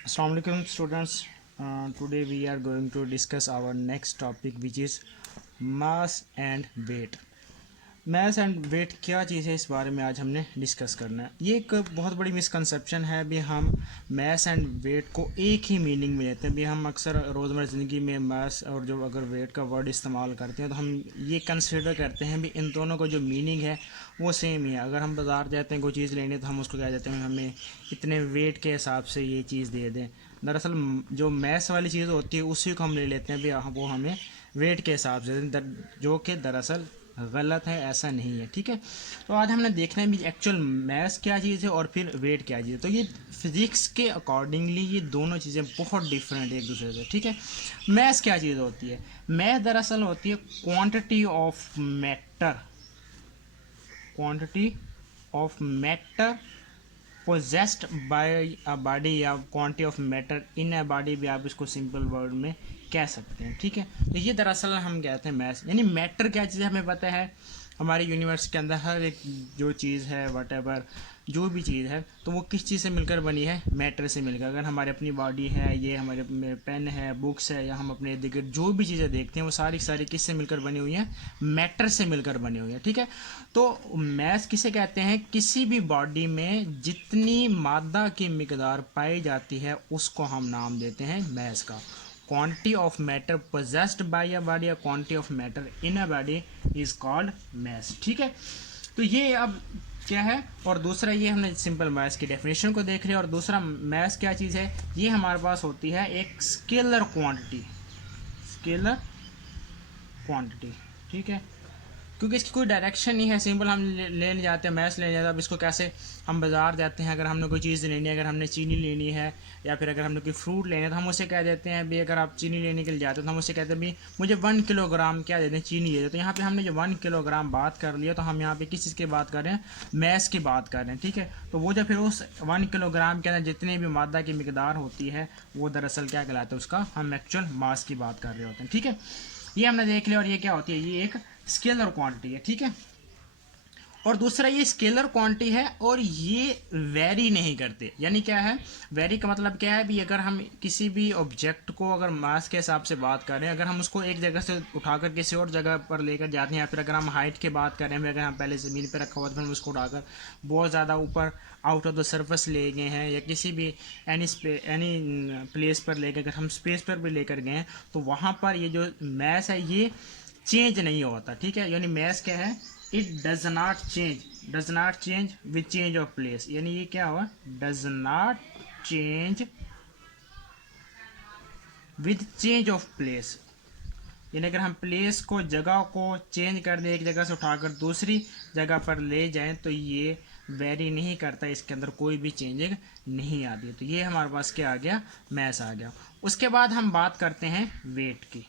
Assalamu alaikum students. Today we are going to discuss our next topic which is mass and weight. Mass and weight क्या चीज़ है, इस बारे में आज हमने डिस्कस करना है। ये एक बहुत बड़ी मिसकंसेप्शन है भी, हम मैथ एंड वेट को एक ही मीनिंग में लेते हैं भी। हम अक्सर रोज़मर्रा ज़िंदगी में मैथ और जो अगर वेट का वर्ड इस्तेमाल करते हैं तो हम ये कंसिडर करते हैं भी इन दोनों का जो मीनिंग है वो सेम ही है। अगर हम बाज़ार जाते हैं कोई चीज़ लेने तो हम उसको कह देते हैं हमें इतने वेट के हिसाब से ये चीज़ दे दें। दरअसल जो मैथ्स वाली चीज़ होती है उसी को हम ले लेते हैं भी वो हमें वेट के हिसाब से जो कि दरअसल गलत है, ऐसा नहीं है। ठीक है, तो आज हमने देखना है भी एक्चुअल मैथ्स क्या चीज़ है और फिर वेट क्या चीज़ है। तो ये फिज़िक्स के अकॉर्डिंगली ये दोनों चीज़ें बहुत डिफरेंट है एक दूसरे से। ठीक है, मैथ्स क्या चीज़ होती है? मैथ दरअसल होती है quantity of matter, quantity of matter possessed by a body या quantity of matter in a body भी आप इसको सिंपल वर्ड में कह सकते हैं। ठीक है, तो ये दरअसल हम कहते हैं मैथ, यानी मैटर क्या चीज़ है हमें पता है। हमारे यूनिवर्स के अंदर हर एक जो चीज़ है वट एवर जो भी चीज़ है तो वो किस चीज़ से मिलकर बनी है? मैटर से मिलकर। अगर हमारी अपनी बॉडी है, ये हमारे पेन है, बुक्स है, या हम अपने दिगर जो भी चीज़ें देखते हैं वो सारी सारी किस से मिलकर बनी हुई हैं? मैटर से मिलकर बनी हुई है। ठीक है, तो मैथ किसे कहते हैं? किसी भी बॉडी में जितनी मादा की मिकदार पाई जाती है उसको हम नाम देते हैं मैथ का। Quantity of matter possessed by a body या quantity of matter in a body is called mass. ठीक है, तो ये अब क्या है, और दूसरा ये हमने सिंपल मैथ्स की डेफिनेशन को देख लिया। और दूसरा मैथ्स क्या चीज़ है? ये हमारे पास होती है एक स्केलर क्वांटिटी, स्केलर क्वांटिटी। ठीक है, क्योंकि इसकी कोई डायरेक्शन नहीं है, सिंपल हम लेने जाते हैं, मैथ्स लेने जाते हैं। अब इसको कैसे, हम बाज़ार जाते हैं, अगर हमने कोई चीज़ लेनी है, अगर हमने चीनी लेनी है या फिर अगर हमने कोई फ्रूट लेना है तो हम उसे कह देते हैं भी, अगर आप चीनी लेने के लिए जाते हैं तो हम उसे कहते हैं भी मुझे 1 किलोग्राम क्या दे दें, चीनी दे दें। तो यहाँ पे हमने जो 1 किलोग्राम बात कर लिया तो हम यहाँ पे किस चीज़ की बात कर रहे हैं? मैथ्स की बात कर रहे हैं। ठीक है, तो वो जब फिर उस 1 किलोग्राम के अंदर जितनी भी मादा की मिकदार होती है वो दरअसल क्या कहलाता है? उसका हम एक्चुअल मास की बात कर रहे होते हैं। ठीक है, ये हमने देख लिया। और ये क्या होती है? ये एक स्केलर क्वांटिटी है। ठीक है, और दूसरा ये स्केलर क्वांटिटी है और ये वेरी नहीं करते। यानी क्या है वेरी का मतलब? क्या है भी, अगर हम किसी भी ऑब्जेक्ट को अगर मास के हिसाब से बात कर रहे हैं, अगर हम उसको एक जगह से उठाकर किसी और जगह पर लेकर जाते हैं, या फिर अगर हम हाइट की बात करें, अगर हम पहले ज़मीन पर रखा हुआ तो फिर हम उसको उठाकर बहुत ज़्यादा ऊपर आउट ऑफ द सर्फस ले गए हैं, या किसी भी एनी प्लेस पर लेकर, अगर हम स्पेस पर भी लेकर गए हैं तो वहाँ पर ये जो मैस है ये चेंज नहीं होता। ठीक है, यानी मैस क्या है? It does not change with change of place. यानी ये क्या हुआ? Does not change with change of place. यानी अगर हम प्लेस को, जगह को चेंज कर दें, एक जगह से उठाकर दूसरी जगह पर ले जाएं तो ये वेरी नहीं करता, इसके अंदर कोई भी चेंजिंग नहीं आती। तो ये हमारे पास क्या आ गया? मैस आ गया। उसके बाद हम बात करते हैं वेट की।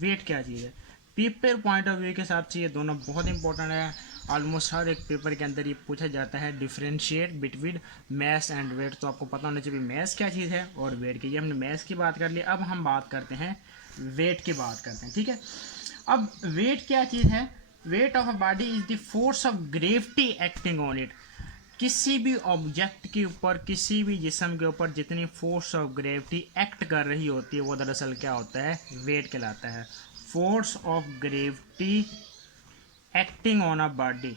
वेट क्या चीज़ है? पेपर पॉइंट ऑफ व्यू के हिसाब से ये दोनों बहुत इंपॉर्टेंट है। ऑलमोस्ट हर एक पेपर के अंदर ये पूछा जाता है, differentiate between mass and weight. तो आपको पता होना चाहिए मैथ्स क्या चीज़ है और वेट की। ये हमने मैथ्स की बात कर ली, अब हम बात करते हैं वेट की बात करते हैं। ठीक है, अब वेट क्या चीज़ है? Wait of a body is the force of gravity acting on it. किसी भी ऑब्जेक्ट के ऊपर, किसी भी जिस्म के ऊपर जितनी फोर्स ऑफ ग्रेविटी एक्ट कर रही होती है वो दरअसल क्या होता है? वेट कहलाता है। Force of gravity acting on a body,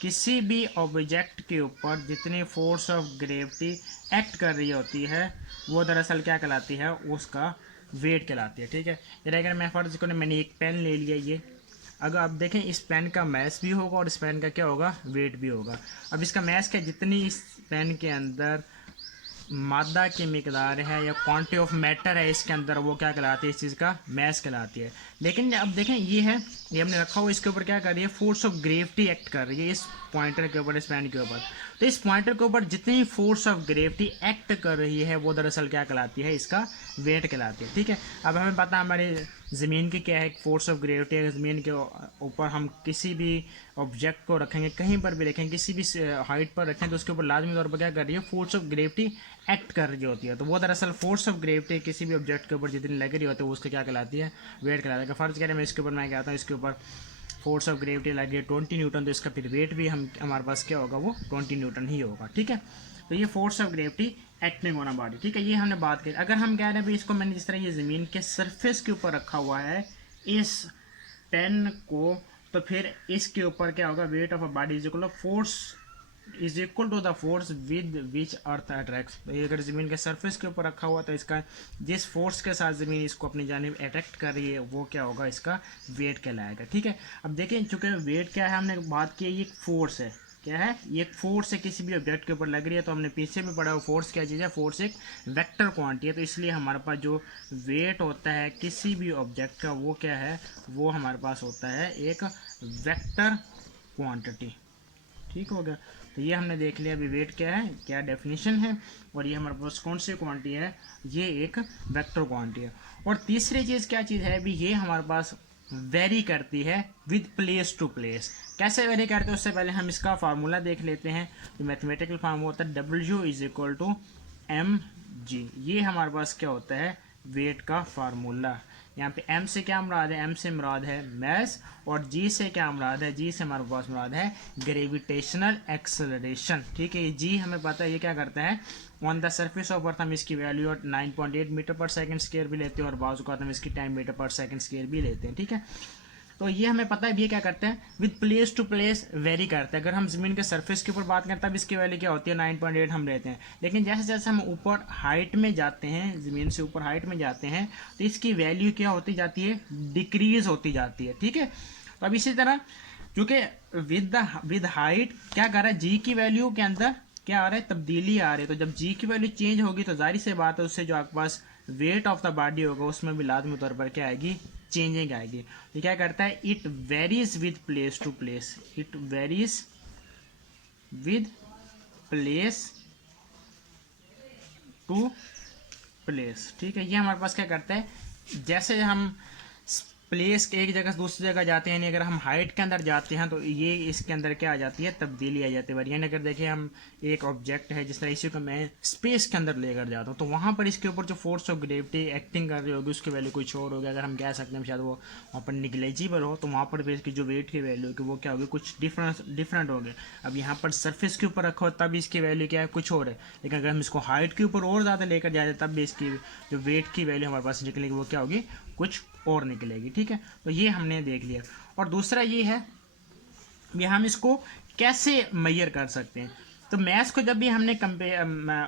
किसी भी ऑब्जेक्ट के ऊपर जितनी फोर्स ऑफ ग्रेविटी एक्ट कर रही होती है वो दरअसल क्या कहलाती है? उसका वेट कहलाती है। ठीक है, ये अगर मैं फर्ज करूँ, मैंने एक पेन ले लिया, ये अगर आप देखें इस पेन का मैस भी होगा और इस पेन का क्या होगा? वेट भी होगा। अब इसका मैस क्या? जितनी इस पेन के अंदर मादा की मिकदार है या क्वांटिटी ऑफ मैटर है इसके अंदर, वो क्या कहलाती है? इस चीज़ का मैस कहलाती है। लेकिन अब देखें ये है, ये हमने रखा हुआ, इसके ऊपर क्या कर रही है? फोर्स ऑफ ग्रेविटी एक्ट कर रही है इस पॉइंटर के ऊपर, इस पेन के ऊपर। तो इस पॉइंटर के ऊपर जितनी फोर्स ऑफ ग्रेविटी एक्ट कर रही है वो दरअसल क्या कहलाती है? इसका वेट कहलाती है। ठीक है, अब हमें पता है हमारे ज़मीन की क्या है? फोर्स ऑफ ग्रेविटी है। ज़मीन के ऊपर हम किसी भी ऑब्जेक्ट को रखेंगे, कहीं पर भी रखेंगे, किसी भी हाइट पर रखें तो उसके ऊपर लाजमी तौर पर क्या कर रही है? फोर्स ऑफ ग्रेविटी एक्ट कर रही होती है। तो वो दरअसल फोर्स ऑफ ग्रेविटी किसी भी ऑब्जेक्ट के ऊपर जितनी लग रही होती है वो उसको क्या कहलाती है? वेट कहलाता है। फर्ज करें मैं इसके ऊपर, मैं कहता हूँ इसके ऊपर फोर्स ऑफ ग्रेविटी लगी है 20 न्यूटन, तो इसका फिर वेट भी हमारे पास क्या होगा? वो 20 न्यूटन ही होगा। ठीक है, तो ये force of gravity acting on a body, ठीक है, ये हमने बात की। अगर हम कह रहे हैं भाई इसको मैंने जिस तरह ये ज़मीन के सरफेस के ऊपर रखा हुआ है इस पेन को, तो फिर इसके ऊपर क्या होगा, weight of a body is equal to force is equal to the force with which earth attracts. अगर ज़मीन के सरफेस के ऊपर रखा हुआ तो इसका जिस फोर्स के साथ ज़मीन इसको अपनी जानिब अट्रैक्ट कर रही है वो क्या होगा, इसका वेट कहलाएगा, ठीक है। अब देखें चूँकि वेट क्या है, हमने बात की ये फोर्स है, क्या है, ये एक फोर्स है, किसी भी ऑब्जेक्ट के ऊपर लग रही है, तो हमने पीछे भी पढ़ा हुआ फोर्स क्या चीज़ है, फोर्स एक वेक्टर क्वांटिटी है, तो इसलिए हमारे पास जो वेट होता है किसी भी ऑब्जेक्ट का वो क्या है, वो हमारे पास होता है एक वेक्टर क्वांटिटी, ठीक हो गया। तो ये हमने देख लिया अभी वेट क्या है, क्या डेफिनेशन है, और ये हमारे पास कौन सी क्वांटिटी है, ये एक वेक्टर क्वांटिटी है। और तीसरी चीज़ क्या चीज़ है अभी, ये हमारे पास वेरी करती है विद प्लेस टू प्लेस। कैसे वेरी करते हैं, उससे पहले हम इसका फार्मूला देख लेते हैं। तो मैथमेटिकल फार्मूला होता है W is equal to mg। ये हमारे पास क्या होता है, वेट का फार्मूला। यहाँ पे m से क्या मुराद है, m से मुराद है मैस, और g से क्या मुराद है, g से हमारे पास मुराद है ग्रेविटेशनल एक्सेलरेशन, ठीक है। ये g हमें पता है ये क्या करता है, on the surface of earth हम इसकी वैल्यू 9.8 मीटर पर सेकंड स्क्वायर भी लेते हैं, और बाजू का हम इसकी 10 मीटर पर सेकंड स्क्वायर भी लेते हैं, ठीक है। तो ये हमें पता है ये क्या करते हैं, with place to place vary करते हैं। अगर हम ज़मीन के सरफेस के ऊपर बात करें तब इसकी वैल्यू क्या होती है, 9.8 हम लेते हैं, लेकिन जैसे जैसे हम ऊपर हाइट में जाते हैं, ज़मीन से ऊपर हाइट में जाते हैं, तो इसकी वैल्यू क्या होती जाती है, डिक्रीज होती जाती है, ठीक है। तो अब इसी तरह चूँकि विद हाइट क्या कर रहा है, जी की वैल्यू के अंदर क्या आ रहा है, तब्दीली आ रही है। तो जब जी की वैल्यू चेंज होगी तो जाहिर सी बात है उससे जो आपके पास वेट ऑफ द बॉडी होगा उसमें भी लाजमी तौर पर क्या आएगी, चेंजिंग आएगी। तो क्या करता है, it varies with place to place, it varies with place to place, ठीक है। ये हमारे पास क्या करता है, जैसे हम प्लेस के एक जगह से दूसरी जगह जाते हैं, यानी अगर हम हाइट के अंदर जाते हैं तो ये इसके अंदर क्या आ जाती है, तब्दीली आ जाती है। यानी अगर देखिए हम एक ऑब्जेक्ट है, जिस तरह इसी को मैं स्पेस के अंदर लेकर जाता हूँ, तो वहाँ पर इसके ऊपर जो फोर्स ऑफ ग्रेविटी एक्टिंग कर रही होगी उसकी वैल्यू कुछ और होगी। अगर हम कह सकते हैं शायद वो वहाँ पर निगलेजिबल हो, तो वहाँ पर भी इसकी जो वेट की वैल्यू होगी वो क्या होगी, कुछ डिफरेंट होगी। अब यहाँ पर सरफेस के ऊपर रखो तब इसकी वैल्यू क्या है, कुछ और है, लेकिन अगर हम इसको हाइट के ऊपर और ज़्यादा लेकर जाए तब भी इसकी जो वेट की वैल्यू हमारे पास निकलेगी वो क्या होगी, कुछ और निकलेगी, ठीक है। तो ये हमने देख लिया। और दूसरा ये है भी हम इसको कैसे मेजर कर सकते हैं। तो मैथ्स को जब भी हमने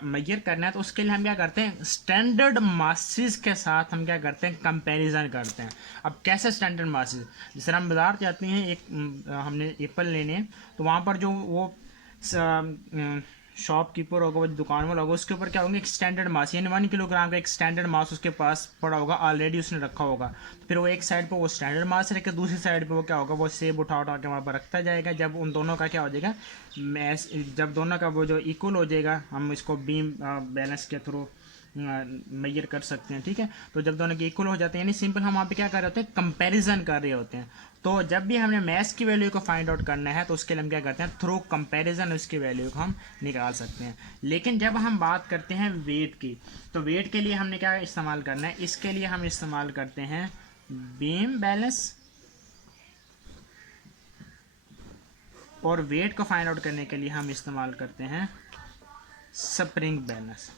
मेजर करना है तो उसके लिए हम क्या करते हैं, स्टैंडर्ड मासेस के साथ हम क्या करते हैं, कंपैरिजन करते हैं। अब कैसे स्टैंडर्ड मासेस, जिस तरह हम बाजार जाते हैं, एक हमने एप्पल लेने हैं, तो वहाँ पर जो वो शॉपकीपर होगा, वो दुकान वाला होगा, उसके ऊपर क्या होगा, एक स्टैंडर्ड मास, यानी 1 किलोग्राम का एक स्टैंडर्ड मास उसके पास पड़ा होगा, ऑलरेडी उसने रखा होगा। तो फिर वो एक साइड पे वो स्टैंडर्ड मास रखे, दूसरी साइड पे वो क्या होगा, वो सेब उठा उठा के वहाँ पर रखता जाएगा। जब उन दोनों का क्या हो जाएगा, मैस, जब दोनों का वो जो इक्वल हो जाएगा, हम इसको बीम बैलेंस के थ्रू मेजर कर सकते हैं, ठीक है। तो जब दोनों के इक्वल हो जाते हैं, यानी सिंपल हम वहाँ पे क्या कर रहे होते हैं, कंपैरिजन कर रहे होते हैं। तो जब भी हमने मैथ्स की वैल्यू को फाइंड आउट करना है तो उसके लिए हम क्या करते हैं, थ्रू कंपैरिजन उसकी वैल्यू को हम निकाल सकते हैं। लेकिन जब हम बात करते हैं वेट की, तो वेट के लिए हमने क्या इस्तेमाल करना है, इसके लिए हम इस्तेमाल करते हैं बीम बैलेंस, और वेट को फाइंड आउट करने के लिए हम इस्तेमाल करते हैं स्प्रिंग बैलेंस,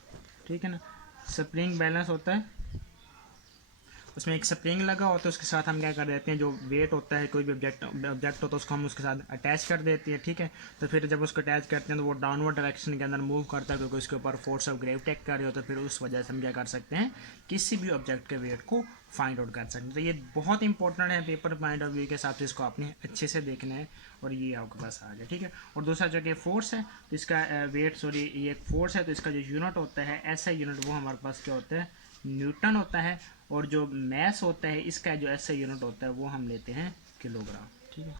ठीक है ना। स्प्रिंग बैलेंस होता है, उसमें एक स्प्रिंग लगा होता है, उसके साथ हम क्या कर देते हैं, जो वेट होता है कोई भी ऑब्जेक्ट होता है तो उसको हम उसके साथ अटैच कर देते हैं, ठीक है। तो फिर जब उसको अटैच करते हैं तो वो डाउनवर्ड डायरेक्शन के अंदर मूव करता है, क्योंकि उसके ऊपर फोर्स ऑफ ग्रेविटी एक्ट कर रही होता है। फिर उस वजह से हम क्या कर सकते हैं, किसी भी ऑब्जेक्ट के वेट को फाइंड आउट कर सकते हैं। तो ये बहुत इंपॉर्टेंट है, पेपर पॉइंट ऑफ व्यू के हिसाब से इसको आपने अच्छे से देखना है, और ये आपके पास आ गया, ठीक है। और दूसरा जो कि फोर्स है, तो इसका वेट सॉरी ये एक फोर्स है, तो इसका जो यूनिट होता है ऐसा यूनिट, वो हमारे पास क्या होता है, न्यूटन होता है। और जो मैस होता है इसका जो ऐसा यूनिट होता है वो हम लेते हैं किलोग्राम, ठीक है।